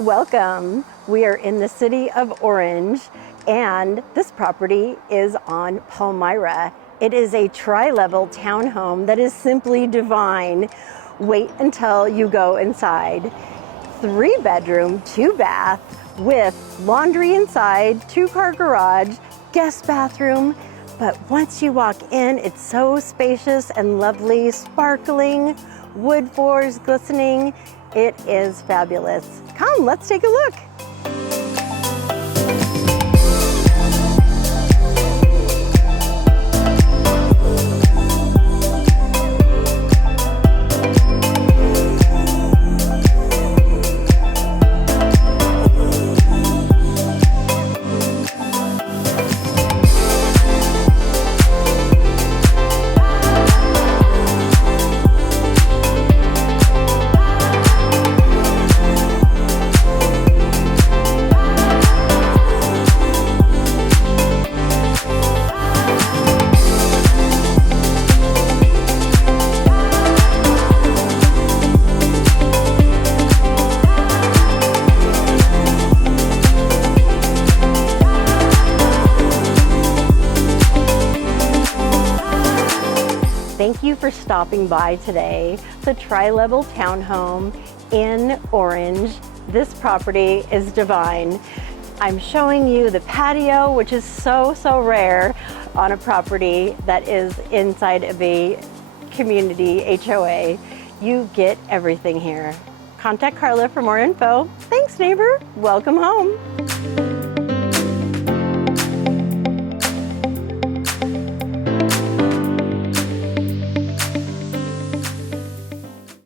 Welcome. We are in the city of Orange, and this property is on Palmyra. It is a tri-level townhome that is simply divine. Wait until you go inside. 3-bedroom, 2-bath with laundry inside, 2-car garage, guest bathroom. But once you walk in, it's so spacious and lovely, sparkling, wood floors glistening. It is fabulous. Come, let's take a look. Thank you for stopping by today. It's a tri-level townhome in Orange. This property is divine. I'm showing you the patio, which is so rare on a property that is inside of a community HOA. You get everything here. Contact Carla for more info. Thanks, neighbor. Welcome home.